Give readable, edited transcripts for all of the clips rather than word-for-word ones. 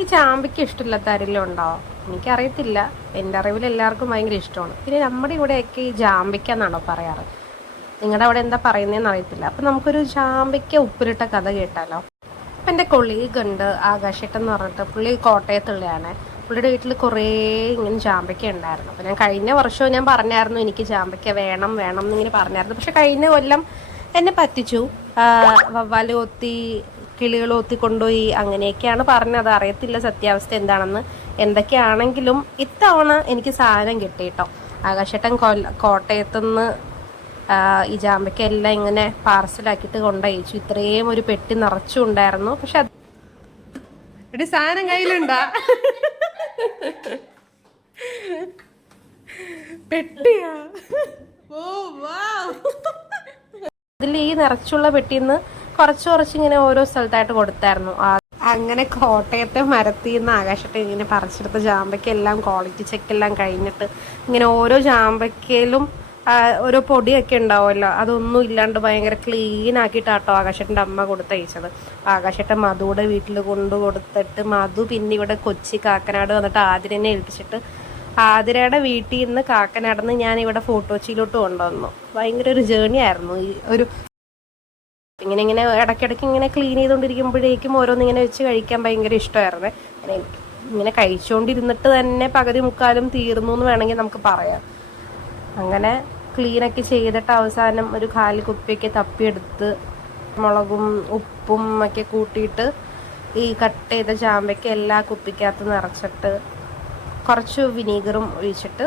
ഈ ചാമ്പയ്ക്ക് ഇഷ്ടമില്ലാത്ത ആരെങ്കിലും ഉണ്ടാവും? എനിക്കറിയത്തില്ല. എൻ്റെ അറിവിൽ എല്ലാവർക്കും ഭയങ്കര ഇഷ്ടമാണ്. പിന്നെ നമ്മുടെ ഇവിടെയൊക്കെ ഈ ജാമ്പയ്ക്ക എന്നാണോ പറയാറ്? നിങ്ങളുടെ അവിടെ എന്താ പറയുന്നതെന്ന് അറിയത്തില്ല. അപ്പം നമുക്കൊരു ജാമ്പയ്ക്ക ഉപ്പിലിട്ട കഥ കേട്ടാലോ? അപ്പം എൻ്റെ കൊളീഗ് ഉണ്ട്, ആകാശേട്ടൻ എന്ന് പറഞ്ഞിട്ട്. പുള്ളി കോട്ടയത്തുള്ളതാണ്. പുള്ളിയുടെ വീട്ടിൽ കുറേ ഇങ്ങനെ ജാമ്പയ്ക്ക ഉണ്ടായിരുന്നു. അപ്പം ഞാൻ കഴിഞ്ഞ വർഷവും ഞാൻ പറഞ്ഞായിരുന്നു എനിക്ക് ജാമ്പയ്ക്ക വേണം വേണം എന്നിങ്ങനെ പറഞ്ഞായിരുന്നു. പക്ഷെ കഴിഞ്ഞ കൊല്ലം എന്നെ പറ്റിച്ചു. വവ്വാല് കൊത്തി, കിളികൾ കൊത്തി കൊണ്ടുപോയി, അങ്ങനെയൊക്കെയാണ് പറഞ്ഞത്. അറിയത്തില്ല സത്യാവസ്ഥ എന്താണെന്ന്. എന്തൊക്കെയാണെങ്കിലും ഇത്തവണ എനിക്ക് സാധനം കിട്ടി കേട്ടോ. ആകാശേട്ടൻ കോട്ടയത്തുനിന്ന് ഈ ജാമ്പയ്ക്ക എല്ലാം ഇങ്ങനെ പാർസലാക്കിയിട്ട് കൊണ്ടയച്ചു. ഇത്രയും ഒരു പെട്ടി നിറച്ചും ഉണ്ടായിരുന്നു. പക്ഷെ എടി സാധനം കയ്യിലുണ്ടാ? പെട്ടിയാ? ഓ വാ. അതിൽ ഈ നിറച്ചുള്ള പെട്ടിന്ന് കുറച്ച് ഇങ്ങനെ ഓരോ സ്ഥലത്തായിട്ട് കൊടുത്തായിരുന്നു. അങ്ങനെ കോട്ടയത്തെ മരത്തിൽ നിന്ന് ആകാശത്തെ ഇങ്ങനെ പറിച്ചെടുത്ത ജാമ്പയ്ക്ക എല്ലാം ക്വാളിറ്റി ചെക്കെല്ലാം കഴിഞ്ഞിട്ട് ഇങ്ങനെ ഓരോ ജാമ്പയ്ക്കയിലും ഓരോ പൊടിയൊക്കെ ഉണ്ടാവുമല്ലോ, അതൊന്നും ഇല്ലാണ്ട് ഭയങ്കര ക്ലീൻ ആക്കിയിട്ടാട്ടോ ആകാശേട്ടൻ്റെ അമ്മ കൊടുത്തയച്ചത്. ആകാശേട്ടൻ മധുവിടെ വീട്ടിൽ കൊണ്ടു കൊടുത്തിട്ട് മധു പിന്നെ ഇവിടെ കൊച്ചി കാക്കനാട് വന്നിട്ട് ആതിരനെ ഏൽപ്പിച്ചിട്ട് ആതിരയുടെ വീട്ടിൽ നിന്ന് കാക്കനാട് ഞാൻ ഇവിടെ ഫോട്ടോച്ചിയിലോട്ട് കൊണ്ടുവന്നു. ഭയങ്കര ഒരു ജേർണി ആയിരുന്നു. ഈ ഒരു ഇങ്ങനെ ഇടയ്ക്കിടയ്ക്ക് ഇങ്ങനെ ക്ലീൻ ചെയ്തുകൊണ്ടിരിക്കുമ്പോഴേക്കും ഓരോന്നിങ്ങനെ വെച്ച് കഴിക്കാൻ ഭയങ്കര ഇഷ്ടമായിരുന്നേ. ഇങ്ങനെ കഴിച്ചുകൊണ്ടിരുന്നിട്ട് തന്നെ പകുതി മുക്കാലും തീർന്നു എന്ന് വേണമെങ്കിൽ നമുക്ക് പറയാം. അങ്ങനെ ക്ലീനൊക്കെ ചെയ്തിട്ട് അവസാനം ഒരു കാല് കുപ്പിയൊക്കെ തപ്പിയെടുത്ത് മുളകും ഉപ്പും ഒക്കെ കൂട്ടിയിട്ട് ഈ കട്ട് ചെയ്ത ചാമ്പയ്ക്ക് എല്ലാ കുപ്പിക്കകത്ത് നിറച്ചിട്ട് കുറച്ച് വിനീഗറും ഒഴിച്ചിട്ട്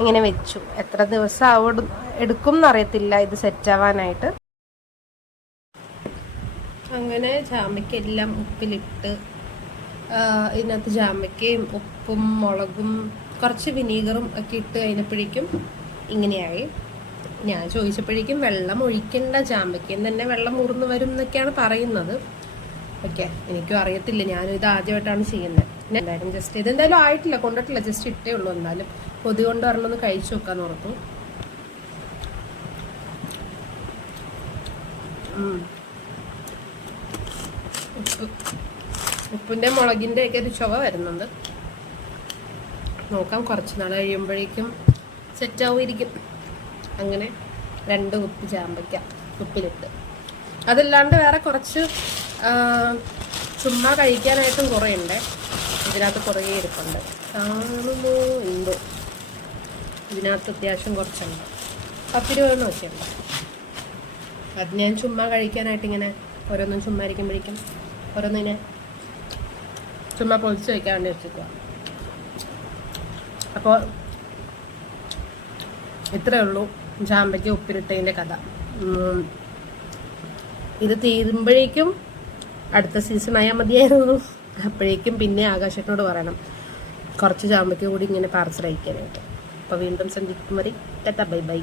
ഇങ്ങനെ വെച്ചു. എത്ര ദിവസം എടുക്കും എന്നറിയത്തില്ല ഇത് സെറ്റാവാനായിട്ട്. അങ്ങനെ ചാമ്പയ്ക്കെല്ലാം ഉപ്പിലിട്ട് ഇതിനകത്ത് ചാമ്പയ്ക്കയും ഉപ്പും മുളകും കുറച്ച് വിനീഗറും ഒക്കെ ഇട്ട് കഴിഞ്ഞപ്പോഴേക്കും ഇങ്ങനെയായി. ഞാൻ ചോദിച്ചപ്പോഴേക്കും വെള്ളം ഒഴിക്കേണ്ട, ചാമ്പയ്ക്കയും തന്നെ വെള്ളം ഊർന്ന് വരും എന്നൊക്കെയാണ് പറയുന്നത്. ഓക്കെ, എനിക്കും അറിയത്തില്ല, ഞാനും ഇത് ആദ്യമായിട്ടാണ് ചെയ്യുന്നത്. എന്തായാലും ജസ്റ്റ് ഇതെന്തായാലും ആയിട്ടില്ല, കൊണ്ടിട്ടില്ല, ജസ്റ്റ് ഇട്ടേ ഉള്ളൂ. എന്നാലും കൊതി കൊണ്ട് വരണമെന്ന് കഴിച്ചു നോക്കാന്ന് ഓർത്തു. ഉപ്പിൻ്റെ മുളകിൻ്റെ ഒക്കെ ഒരു ചുവ വരുന്നുണ്ട്. നോക്കാം, കുറച്ച് നാൾ കഴിയുമ്പോഴേക്കും സെറ്റാവുമായിരിക്കും. അങ്ങനെ 2 കുപ്പി ചാമ്പയ്ക്ക ഉപ്പിലിട്ട്. അതല്ലാണ്ട് വേറെ കുറച്ച് ചുമ്മാ കഴിക്കാനായിട്ടും കുറേ ഉണ്ട്. ഇതിനകത്ത് കുറേ ഇരിപ്പുണ്ട്. കാണുമോ എന്തോ, ഇതിനകത്ത് അത്യാവശ്യം കുറച്ചുണ്ട്. 10 രൂപയൊക്കെ ഉണ്ട്. അത് ഞാൻ ചുമ്മാ കഴിക്കാനായിട്ട് ഇങ്ങനെ ഓരോന്നും ചുമ്മാ ഇരിക്കുമ്പോഴേക്കും ഓരോന്നിനെ ചുമ്മാ പൊളിച്ച് വയ്ക്കാൻ വേണ്ടി വെച്ചിരിക്കുക. അപ്പോൾ ഇത്രയേ ഉള്ളൂ ചാമ്പയ്ക്ക് ഉപ്പിലിട്ടതിൻ്റെ കഥ. ഇത് തീരുമ്പോഴേക്കും അടുത്ത സീസൺ ആയാൽ മതിയായിരുന്നു. അപ്പോഴേക്കും പിന്നെ ആകാശത്തിനോട് പറയണം കുറച്ച് ചാമ്പയ്ക്ക് കൂടി ഇങ്ങനെ പാർസൽ അയക്കാനായിട്ട്. അപ്പോൾ വീണ്ടും സന്ധിക്കും വരെ ടാറ്റാ ബൈ ബൈ.